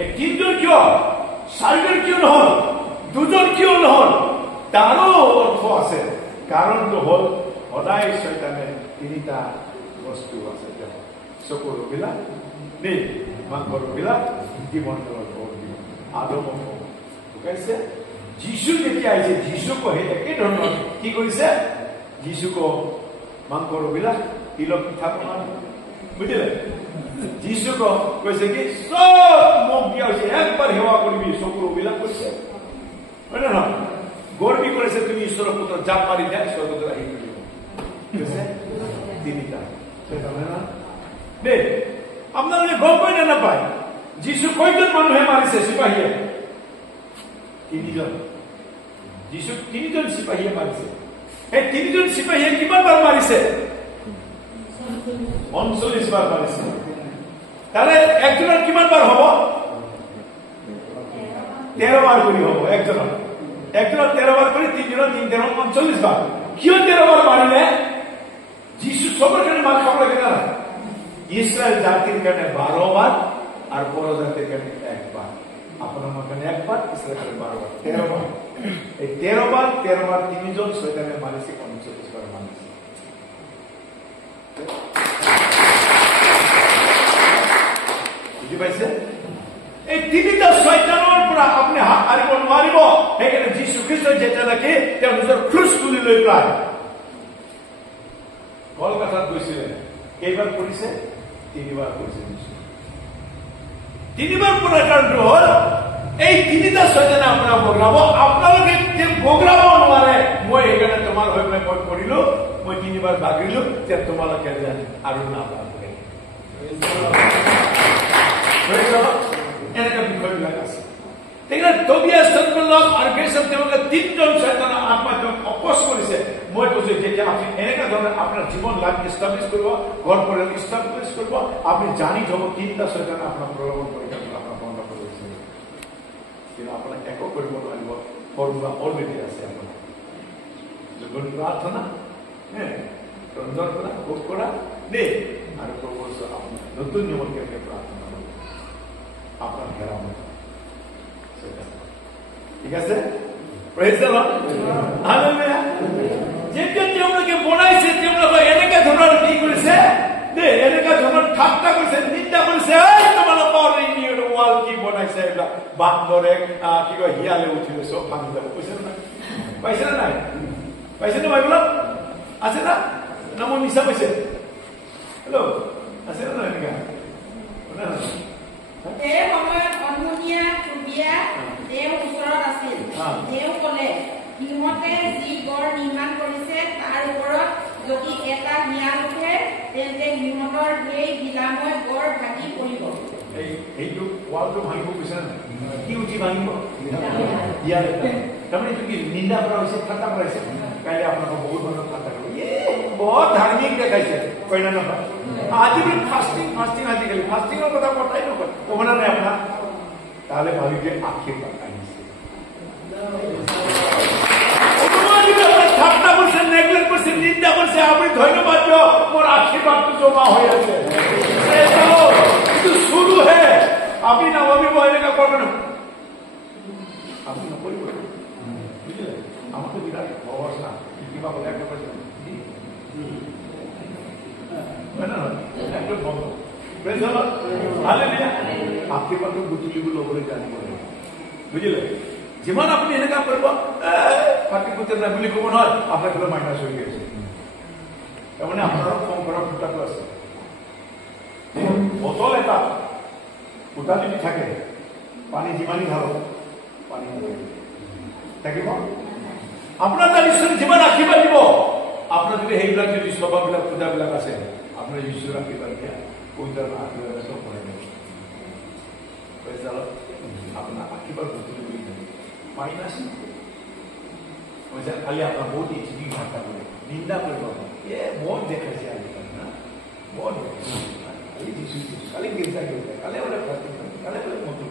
এই তিনজন কিয়, চাৰিজন কিয় নহল, দুজন কিয় নহল, তাৰো অৰ্থ আছে। কাৰণটো হল সদায় শয়তানে তিনিটা বস্তু আছে, চকুৰ বিলাক, মাংসৰ বিলাক, জীৱনৰ আদম বুজাইছে। যীশু যেতিয়া আহিছে, যীশুকো সেই একে ধৰণৰ কি কৰিছে, যীশুকো মাংসৰ বিলাক তিলক পিঠা বনালে, বুজিলে। যীশুকো কৈছে কি চব মোক দিয়া হৈছে, একবাৰ সেৱা কৰিবি, চকুৰ বিলাক কৈছে, হয় নে নহয়? গৰ্বী কৰিছে, তুমি ঈশ্বৰৰ পুত্ৰ জাপ মাৰি দিয়া, ঈশ্বৰৰ পুত্ৰ আহি কৰিব কৈছে। তিনিটা দেই, আপোনালোকে গম পায় নে নাপায়? যীশু কয়জন মানুহে মাৰিছে চিপাহীয়ে? তিনিজন। যীশু তিনিজন চিপাহীয়ে মাৰিছে। এই তিনিজন চিপাহীয়ে কিমান বাৰ মাৰিছে? 39 বাৰ মাৰিছে। তাৰে একজনৰ কিমান বাৰ হব? 13 বাৰ কৰি হব একজনৰ। একজনৰ 13 বাৰ কৰি, তিনিজনৰ 3 13 39 বাৰ। কিয় 13 বাৰ মাৰিলে? যীশু চবৰ কাৰণে মাৰ খাব লাগে না। ইছৰাইল জাতিৰ কাৰণে 12 বাৰ আৰু পৰজাতিৰ কাৰণে 1 বাৰ, আপোনাৰ কাৰণে 1 বাৰ, ইছৰাইল কাৰণে 12 বাৰ, 13 বাৰ। এই 13 বাৰ তিনিজন শয়তানে মাৰিছে, 39 বাৰ মাৰিছে। বুজি পাইছে? এই তিনিটা শয়তানৰ পৰা আপুনি হাত মাৰিব নোৱাৰিব। সেইকাৰণে যীশু খ্ৰীষ্ট যেতিয়ালৈকে তেওঁ নিজৰ ক্ৰুচ তুলি লৈ পেলাই কলকাতাত গৈছিলে, কেইবাৰ কৰিছে? 3 বাৰ কৰিছে। 3 বাৰ কৰাৰ কাৰণটো হল এই তিনিটা শয়তানে আপোনাক বগৰাব, আপোনালোকে বগৰাব নোৱাৰে। মই সেইকাৰণে তোমাৰ হৈ পেলাই মই কৰিলো, মই 3 বাৰ বাগৰিলো, যে তোমালোকে যেন আৰু নাবাগে। এনেকুৱা বিষয়বিলাক আছে। টবিয়াছ, সনবল্লভ আৰু গেছম তেওঁলোকে 3জন শয়তানৰ আত্মা তেওঁক অপচ কৰিছে। মই কৈছো যেতিয়া আপুনি এনেকুৱা ধৰণৰ আপোনাৰ জীৱন লাইফ ইষ্টাব্লিছ কৰিব, ঘৰ পৰিয়াল ইষ্টাব্লিছ কৰিব, আপুনি জানি থব 3টা শয়তানে আপোনাক প্ৰলোভন কৰি আপোনাক বন্ধ কৰিছে। কিন্তু আপোনাক একো কৰিব নোৱাৰিব, ফৰ্মুলা অলৰেডি আছে আপোনাৰ। যোগৰ প্ৰাৰ্থনা, ৰঞ্জন কৰা, ভোগ কৰা দেই, আৰু প্ৰভুৰ ওচৰত আপোনাৰ নতুন নিয়মৰ কেনেকৈ প্ৰাৰ্থনা কৰিব, আপনাৰ ঘেৰা ঠিক আছে। Praise the lord, hallelujah. যেটা তেওঁলোকে বনাইছে, তেওঁলোকে এনেকা ধৰণৰ কি কৰিছে দে, এনেকা ধৰণৰ ঠাট্টা কৰিছে, নিন্দা কৰিছে। তোমালোকৰ ৱাল কি বনাইছে, এইবিলাক বান্দৰে কি কয় হিয়ালে উঠিলে চব ভাঙি যাব। কৈছে না, পাইছে না নাই? পাইছে না বাইবেলত? আছে না? না মই মিছা পাইছে? হেল্ল' আছে না এনেকা? এই সময়ত অন্ধনীয়া টুবিয়া দেও ওচৰত আছিল। দেও কলে, সিহঁতে যি গড় নিৰ্মাণ কৰিছে তাৰ ওপৰত যদি এটা হিয়া উঠে, তেন্তে সিহঁতৰ সেই বিলাময় গড় ভাঙি পৰিব। এইটো ৱালটো ভাঙিব কৈছে না? কি উঠি ভাঙিব? হিয়াৰ এটা। তাৰমানে এইটো কি নিন্দা কৰা হৈছে, ঠাট্টা কৰাইছে। কাইলৈ আপোনালোকক বহুত ধৰণৰ ঠাট্টা কৰিব, বহুত ধাৰ্মিক দেখাইছে, কয় না নহয়? আজিকালি ফাষ্টিং আজিকালি ফাষ্টিঙৰ কথা কথাই নকয়, ক'ব না নাই আপোনাৰ? তাহলে ভাবি যে আশীর্বাদ আহিছে। ঠাট্টা করছে, নেগলেক্ট করছে, নিন্দা করছে, আপনি ধন্যবাদ দিও, মোর আশীর্বাদ তো জমা হয়ে আছে। কিন্তু শুরু হে, আপনি না ভাবিব এনেকা করবেন, আপনি না করিব, বুঝলেন? আমাকে বিরাট ভরসা, কিবা বলে একটা পাইছে একদম বন্ধ। আশীর্বাদ গুটিগুলো লবলৈ জানিব লাগিব, বুজিলে? যিমান আপুনি এনেকা কৰিব বুলি ক'ব নহয়, আপোনাৰ কিবা মাইনাছ হৈ গৈছে। তাৰমানে আপোনাৰ কম কৰাৰ ফুটাটো আছে। বটল এটা ফুটা যদি থাকে, পানী যিমানেই ঢালক পানী থাকিব। আপোনাৰ তাৰ ঈশ্বৰে যিমান আশীৰ্বাদ দিব, আপোনাৰ যদি সেইবিলাক যদি স্বভাৱবিলাক ফুটাবিলাক আছে, আপোনাৰ ঈশ্বৰৰ আশীৰ্বাদ দিয়া পবিত্ৰ আশীৰ্বাদ চব ভৰাই দিব। আপোনাৰ আশীৰ্বাদ বুজিব মাইনাছ খালি আপোনাৰ বহুত ইচ্ছুকি ভাষা কৰে, নিন্দা কৰিব, বৰ দেখাইছে আজিকালি না, বৰ দেখাইছে কালি গীৰ্জা গীৰ্জা কালি বোলে কালি বোলে মতো।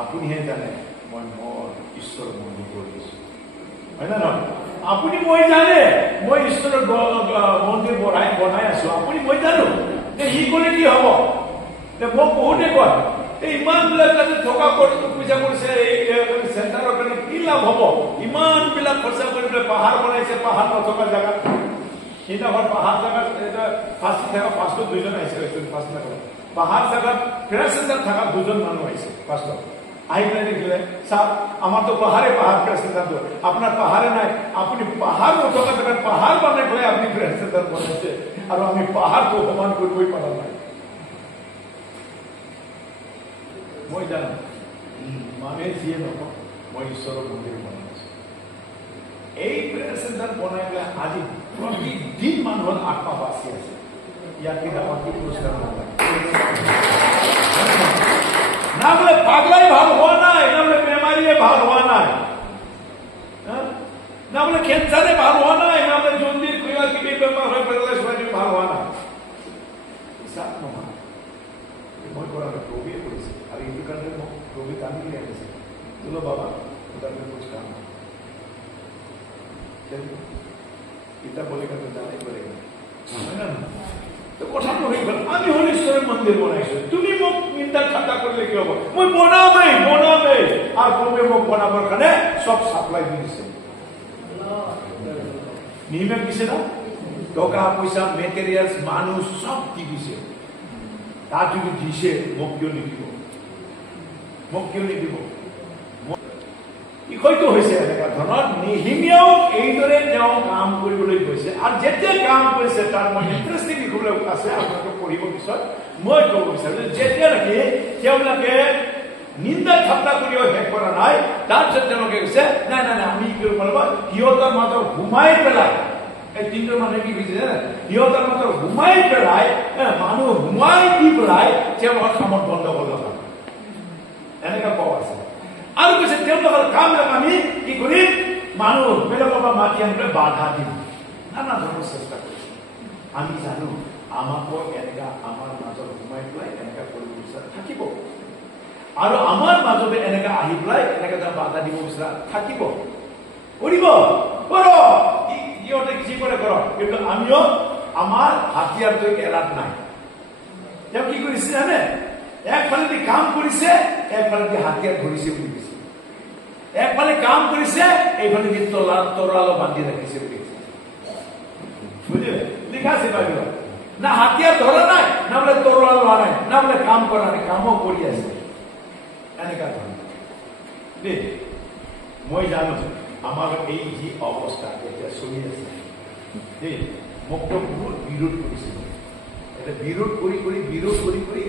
আপুনিহে জানে মই মোৰ ঈশ্বৰৰ মন্দিৰ কৰিছো, হয় না নহয়? আপুনি মই জানে মই ঈশ্বৰৰ মন্দিৰ বনাই আছো, আপুনি মই জানো যে সি ক'লে কি হব। মোক বহুতে কয় এই ইমানবিলাক যাতে থকা পইচা কৰিছে এই চেণ্টাৰৰ কাৰণে কি লাভ হ'ব ইমানবিলাক খৰচা কৰি পেলাই পাহাৰ বনাইছে পাহাৰ নথকা জেগাত সেইদিনাখন পাহাৰ জেগাত ফাৰ্ষ্ট থকা ফাৰ্ষ্টত 2জন আহিছে ফাৰ্ষ্ট থকা পাহাৰ জেগাত ক্ৰেছ চেণ্টাৰ থকা 2জন মানুহ আহিছে ফাৰ্ষ্টত আহি পেলাই দেখিলে চাওক আমাৰতো পাহাৰে পাহাৰ ক্ৰেছ চেণ্টাৰটো আপোনাৰ পাহাৰে নাই আপুনি পাহাৰ নথকা জেগাত পাহাৰ বনাই পেলাই আপুনি ক্ৰেছ চেণ্টাৰ বনাইছে আৰু আমি পাহাৰটো সমান কৰিবই পৰা নাই মই জানো মানুহে যিয়ে নকওঁ মই ঈশ্বৰৰ মন্দিৰ বনাইছো এই প্ৰেয়াৰ চেণ্টাৰ বনাই পেলাই আজি প্ৰতিদিন মানুহৰ আত্মা বাচি আছে ইয়াত কিতাপত কি পুৰস্কাৰ না বোলে পাগলাই ভাল হোৱা নাই না বোলে বেমাৰীয়ে ভাল হোৱা নাই না বোলে কেঞ্চাৰে ভাল হোৱা নাই না বোলে জন্দিৰ কিবা কিবি বেমাৰ হৈ পেলাই ভাল হোৱা নাই হিচাপ নহয় মই কৰাটো প্ৰভুৱে কৰিছে আৰু এইটো কাৰণে মোক প্ৰভু কান্দি কৰি আহিছে বোলো বাবা তাতে কুছ কাম এটা বলে কিন্তু জানাই পড়ে তো কথাটো হৈ গ'ল আমি হলীশ্বৰৰ মন্দিৰ বনাইছো তুমি মোক নিন্দা ঠাট্টা কৰিলে কি হ'ব মই বনামেই আৰু প্ৰভুৱে মোক বনাবৰ কাৰণে চব সাপ্লাই দি দিছে নিয়ম দিছে না টকা পইচা মেটেৰিয়েলছ মানুহ চব দি দিছে তাত যদি দিছে মোক কিয় নিদিব হয়তো হৈছে এনেকুৱা ধৰণৰ নেহিমিয়াও এইদৰে তেওঁ কাম কৰিবলৈ গৈছে আৰু যেতিয়া কাম কৰিছে তাৰ মই ইণ্টাৰেষ্টিং লিখিবলৈ আছে আপোনালোকে পঢ়িব পিছত মই ক'ব বিচাৰো যেতিয়া নেকি তেওঁলোকে নিন্দা ঠাট্টা কৰিও শেষ কৰা নাই তাৰপিছত তেওঁলোকে কৈছে নাই আমি কি কৰিব লাগিব সিহঁতৰ মাজত ঘুমাই পেলাই এই 3জন মানুহে কি কৈছে সিহঁতৰ মাজত ঘুমাই পেলাই মানুহ ঘুমাই দি পেলাই তেওঁলোকৰ কামত বন্ধ কৰিব লাগে এনেকুৱা কোৱা আছে আৰু কৈছে তেওঁলোকৰ কামবিলাক আমি কি কৰিম মানুহ বেলেগৰ পৰা মাতি আনি পেলাই বাধা দিম নানা ধৰণৰ চেষ্টা কৰিছে আমি জানো আমাকো এনেকা আমাৰ মাজত ঘুমাই পেলাই এনেকা কৰিব বিচাৰ থাকিব আৰু আমাৰ মাজতে এনেকা আহি পেলাই এনেকা এটা বাধা দিব বিচাৰ থাকিব কৰিব ইহঁতে কি কৰে কৰক কিন্তু আমিও আমাৰ হাতিয়াৰটো এৰাত নাই তেওঁ কি কৰিছে জানে একফালে কাম কৰিছে একফালে হাতিয়াৰ ধৰিছে বুলি কৈছে একফালে কাম কৰিছে এইফালে তৰোৱাল বান্ধি ৰাখিছে বুলি বুঝলে লিখা আছে বাইবেলত না হাতিয়াৰ ধৰা নাই না বোলে তৰোৱাল লোৱা নাই না বোলে কাম কৰা নাই কামো কৰি আছে এনেকা ধৰণৰ দেই মই জানো আমাৰ এই যি অৱস্থা এতিয়া চলি আছে দেই মোকতো বহুত বিৰোধ কৰিছিল এটা বিৰোধ কৰি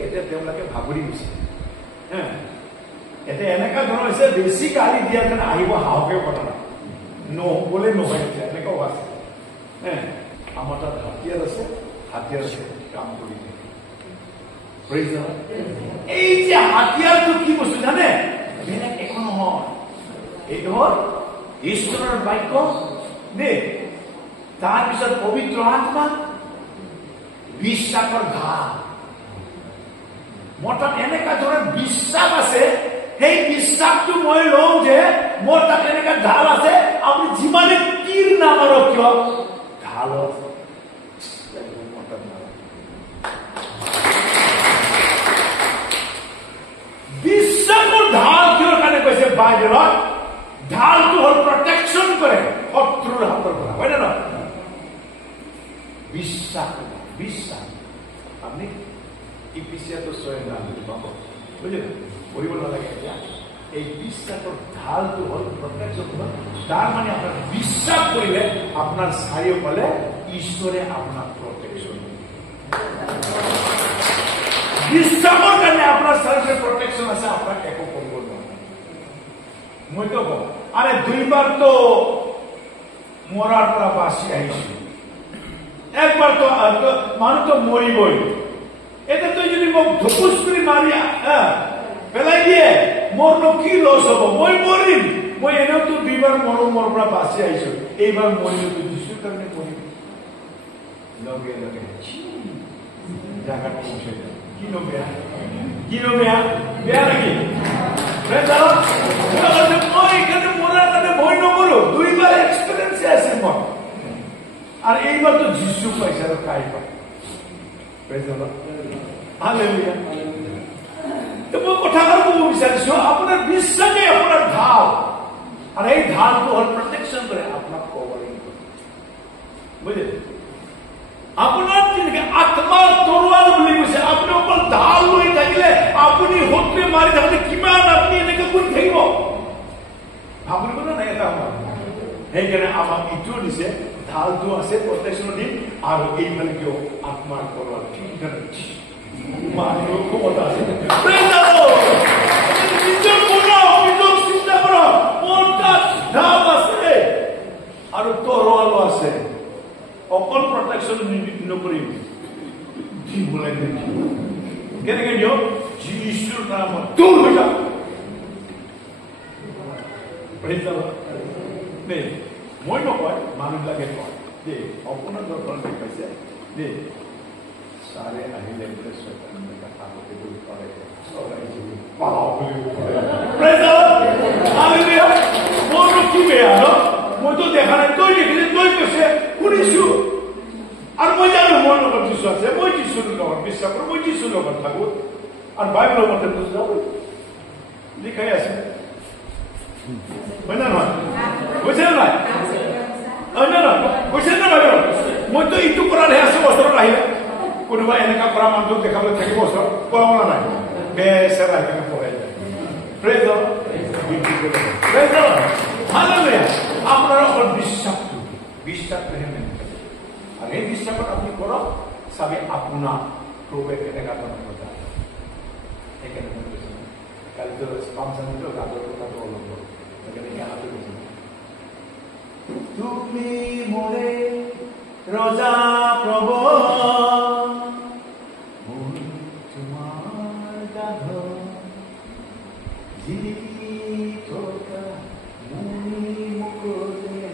এতিয়া তেওঁলোকে ভাগৰি গৈছে এতিয়া এনেকুৱা ধৰণৰ হৈছে বেছি গালি দিয়াৰ কাৰণে আহিব সাহসে কথা নাই নহ'বলে নহয় এতিয়া এনেকুৱাও আছে আমাৰ তাত হাতিয়াৰ আছে কাম কৰি এই যে হাতিয়াৰটো কি বস্তু জানে বেলেগ একো নহয় এইটো হ'ল ঈশ্বৰৰ বাক্য দেই তাৰপিছত পবিত্ৰ আত্মা বিশ্বাসৰ ঢাল মোৰ তাত এনেকুৱা ধৰণৰ বিশ্বাস আছে সেই বিশ্বাসটো মই লওঁ যে মোৰ তাত এনেকুৱা ঢাল আছে আপুনি যিমানে তীৰ নামাৰক কিয় ঢালত বিশ্বাসৰ ঢাল কিয় কাৰণে কৈছে বাইবেলত ঢালটো হ'ল প্ৰটেকশ্যন কৰে শত্ৰুৰ হাতৰ পৰা হয় নে নহয় বিশ্বাস আপনি ইপিচিয়াটো 6 নাম পাব বুঝলেন পড়িব নালাগে এতিয়া এই বিশ্বাসৰ ঢালটো হ'ল প্ৰটেকশ্যন তাৰ মানে আপোনাৰ বিশ্বাস কৰিলে আপোনাৰ চাৰিওফালে ঈশ্বৰে আপোনাক প্ৰটেকশ্যন বিশ্বাসৰ কাৰণে আপোনাৰ চাৰিওফালে প্ৰটেকশ্যন আছে আপোনাক একো কৰিব নোৱাৰে মইতো কওঁ আৰে 2 বাৰ তো মৰাৰ পৰা বাঁচি আহিছো একবার তো মানুষ তো মরিবই এটা তুই যদি মোক ধুপুস করে মারিয়া পেলাই দিয়ে মোর কি লস হব মই মরিম মই এনেও তো 2 বার মোর পৰা বাঁচি আহিছো এইবার মরিলে তো যিশুর কারণে মরিম লগে জায়গা পৌঁছে কি বেয়া নাকি মই এখানে মরার কারণে ভয় নকৰো 2 বার এক্সপিরিয়েন্স আছে মই আর এইবার তো যিশু পাইছে আর কাই পাই প্রেজ দ্য লর্ড হালেলুয়া তো মই বিচাৰিছো আপোনাৰ বিশ্বাসে আপোনাৰ ঢাল আৰু এই ঢালটো হ'ল প্ৰটেকশ্যন কৰে আপোনাক কভাৰিং কৰে বুজিলে আপোনাৰ যেনেকে আত্মাৰ তৰোৱাল বুলি কৈছে আপুনি অকল ঢাল লৈ থাকিলে আপুনি শত্ৰুৱে মাৰি থাকোঁতে কিমান আপুনি এনেকে কৰি থাকিব ভাবিব নাই এটা আমাৰ সেইকাৰণে আমাক ইটোও দিছে ঢালটো আছে প্ৰটেকশ্যন দিম আৰু এইফালে কিয় আত্মাৰ তৰোৱাল মাৰিব ক্ষমতা আছে নিজৰ মনক চিন্তা কৰক মোৰ তাত ঢাল আছে আৰু তৰোৱালো আছে অকল প্ৰটেকশ্যন নকৰিম দিব লাগে কেনেকে দিয়ক যীশুৰ নামত দূৰ হৈ যাওক দেই মই নকয় মানুহবিলাকে কয় দেই আপোনাৰ দৰ্শন দেখাইছে দেই চাৰে আহিলে বোলে আগতে গৈ পাৰে মোৰতো কি বেয়া ন মইতো দেখা নাই তই দেখিলে তই কৈছে শুনিছো আৰু মই জানো মোৰ লগত যিশু আছে মই যিশুৰ লগত বিশ্বাস কৰোঁ মই যিশুৰ লগত থাকো আৰু বাইবেলৰ মতে যাব লিখাই আছে হয় না নহয় কৈছে নে নাই হয় না নহয় কৈছে নে বাইবেল মইতো ইটো কৰাৰহে আছে বছৰত আহিলে কোনোবা এনেকা কৰা মানুহটোক দেখাবলৈ থাকিব বছৰ কৰাব নাই বেচেৰা আহিলে পঢ়াই যায় praise the lord praise the lord hallelujah আপোনাৰ অকল বিশ্বাসটোহে মেইন আৰু এই বিশ্বাসত আপুনি কৰক চাবি আপোনাৰ প্ৰভুৱে কেনেকা ধৰণৰ কথা সেইকাৰণে মই কৈছোঁ কালিতো পামচানিতো গাদৰ কথাটো অলপ সেইকাৰণে গাটো কৈছোঁ তুমি মোৰে ৰজা প্ৰভু তোমাৰ গাধ থকা মুনি মুকুলে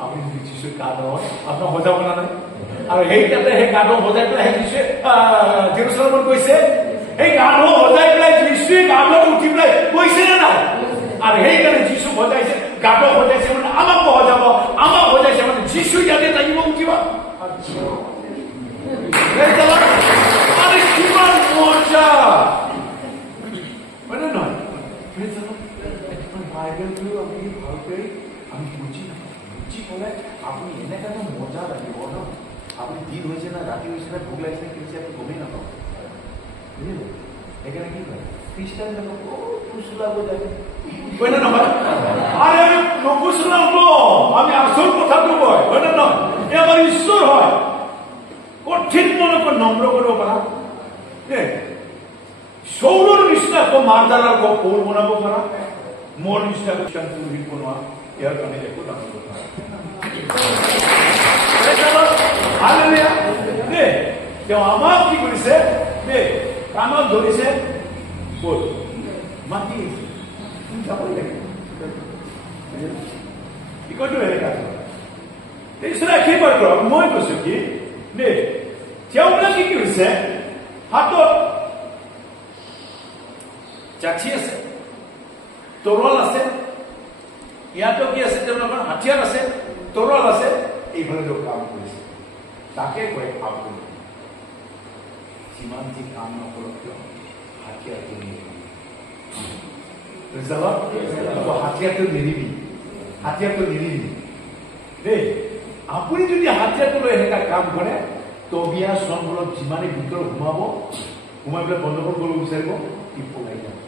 আপুনি যদি যিশুৰ গান হয় আপোনাক সজাব নাই আৰু সেই তাতে সেই গান সজাই পেলাই সেই যিশুৱে জেৰুচালেমত গৈছে সেই গান সজাই পেলাই যিশুৱে গানত উঠি পেলাই গৈছে নে নাই আৰু সেইকাৰণে যিশু সজাইছে গান সজাইছে মানে আমাক সজাব আমাক সজাইছে মানে যিশু ইয়াতে থাকিব উঠিব আৰু কিমান মজা হয় নে নহয় বাইবেলটো আপুনি ভালকৈ আমি বুজি নাপাওঁ বুজি পালে আপুনি এনেকা মজা লাগিব ন আপুনি দিন হৈছে না ৰাতি হৈছে না ভোক লাগিছে না কি হৈছে আপুনি গমেই নাপাওঁ বুজিলে সেইকাৰণে কি কয় খ্ৰীষ্টান ফুচলাব যায় হয় নে নহয় আৰে নুফুচলাব আমি আচল কথাটো কয় হয় নে নহয় এই আমাৰ ঈশ্বৰ হয় কঠিন মনকৈ নম্ৰ কৰিব পাৰা দেই চৌৰৰ নিচিনা মাৰ দ্বাৰা পৌৰ বনাব পাৰা মোৰ নিচিনা খ্ৰীষ্টান পুৰোহিত বনোৱা ইয়াৰ কাৰণে একো ডাঙৰ কথা দেই তেওঁ আমাক কি কৰিছে দেই কামত ধৰিছে বল মাতি যাবই লাগিব কি কৈছো এনেকা ঈশ্বৰে আশীৰ্বাদ কৰক মই কৈছো কি দেই তেওঁবিলাকে কি কৰিছে হাতত যাঠি আছে তৰোৱাল আছে ইয়াতো কি আছে তেওঁলোকৰ হাতিয়াৰ আছে তৰোৱাল আছে এইফালে তেওঁ কাম কৰিছে তাকে কয় আপুনি যিমান যি কাম নকৰক কিয় হাতিয়াৰটো নিদিবি হাতিয়াৰটো নিদিবি হাতিয়াৰটো নিদিবি দেই আপুনি যদি হাতিয়াৰটো লৈ এনেকা কাম কৰে তবিয়া চনবোৰত যিমানে ভিতৰত সোমাই পেলাই বন্ধ কৰিব বিচাৰিব ই পলাই যাব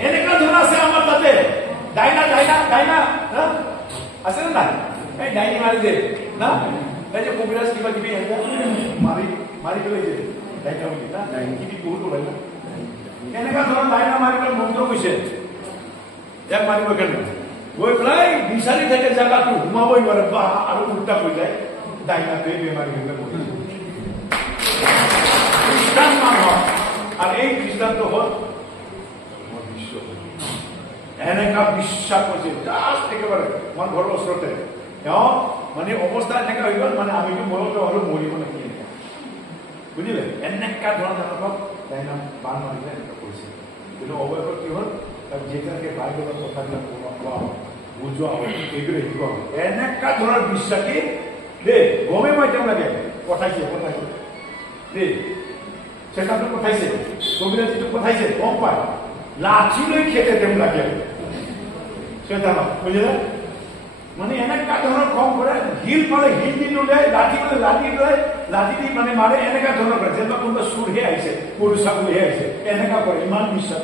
এনেকা ধৰণ আছে আমাৰ তাতে ডাইনা ডাইনা ডাইনা আছে নে নাই এই ডাইনি মাৰি দে না এই যে কবিৰাজ কিবা কিবি মাৰি মাৰি পেলাই যে ডাইনা বুলি না কিবি বহুত ওলাই না এনেকা ধৰণ ডাইনা মাৰি পেলাই মন্ত্ৰ কৈছে এক মাৰিব কেনে গৈ পেলাই বিচাৰি থাকে জেগাটো সোমাবই নোৱাৰে বা আৰু উল্টা হৈ যায় ডাইনাটোৱে বেমাৰী হৈ খ্ৰীষ্টান মানুহ আৰু এই খ্ৰীষ্টানটো হ'ল এনেকা বিশ্বাস কৰিছে জাষ্ট একেবাৰে মোৰ ঘৰৰ ওচৰতে তেওঁ মানে অৱস্থা এনেকা হৈ গ'ল মানে আমিতো মনতো হ'লেও মৰিব নেকি এনেকা বুজিলে এনেকা ধৰণৰ ডাইনা বান মাৰিলে এনেকা কৰিছে কিন্তু অৱশেষত কি হ'ল যেটাকে বাইবেলৰ কথাবিলাক কোৱা বুজোৱা হয় এইটোৱে শিকোৱা হয় এনেকা ধৰণৰ বিশ্বাসী দেই গমে মই তেওঁলোকে পঠাইছে দেই চেকাটো পঠাইছে কবিৰাজীটো পঠাইছে গম পায় লাঠি লৈ খেলে তেওঁলোকে চেতানক বুজিলে মানে এনেকা ধৰণৰ খং কৰে হিল পালে হিল দি নোলায় লাঠি পালে লাঠি দি মানে মাৰে এনেকা ধৰণৰ কৰে যেনিবা কোনোবা চুৰহে আহিছে গৰু ছাগলীহে আহিছে এনেকা কৰে ইমান বিশ্বাস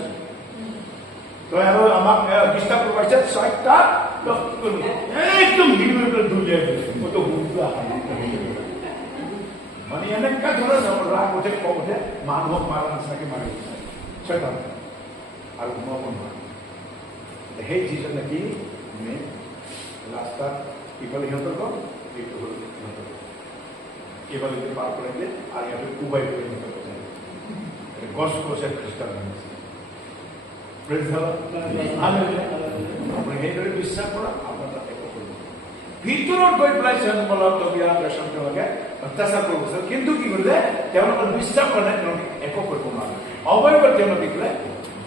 তই আৰু আমাক বিশ্বাস কৰিছে ৬টা একদম হিল লৈ পেলাই দুলিয়াই দিছে মইতো বুজা মানে এনেকা ধৰণৰ ৰাগ উঠে খং উঠে মানুহক মাৰা নিচিনাকে মাৰি দিছে ৬টা আৰু সোমাব নোৱাৰে সেই যিজন নেকি ৰাস্তাত ইফালে সিহঁতৰ গ'ল এইটো হ'ল সিহঁতৰ এইফালে পাৰ কৰিলে আৰু ইয়াতে কোবাই কৰি সিহঁতৰ পঠাই গছ গছে খ্ৰীষ্টান আপুনি সেইদৰে বিশ্বাস কৰা আপোনাৰ তাত একো কৰিব ভিতৰত গৈ পেলাই তেওঁলোকে অত্যাচাৰ কৰিব কিন্তু কি কৰিলে তেওঁলোকৰ বিশ্বাস কৰা নাই তেওঁলোকে একো কৰিব নোৱাৰে অৱয়ৱত তেওঁলোকে কি কৰিলে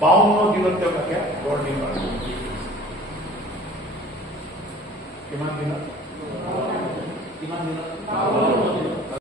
52 দিনত তেওঁলোকে গঢ় নিৰ্মাণ কিমান দিনত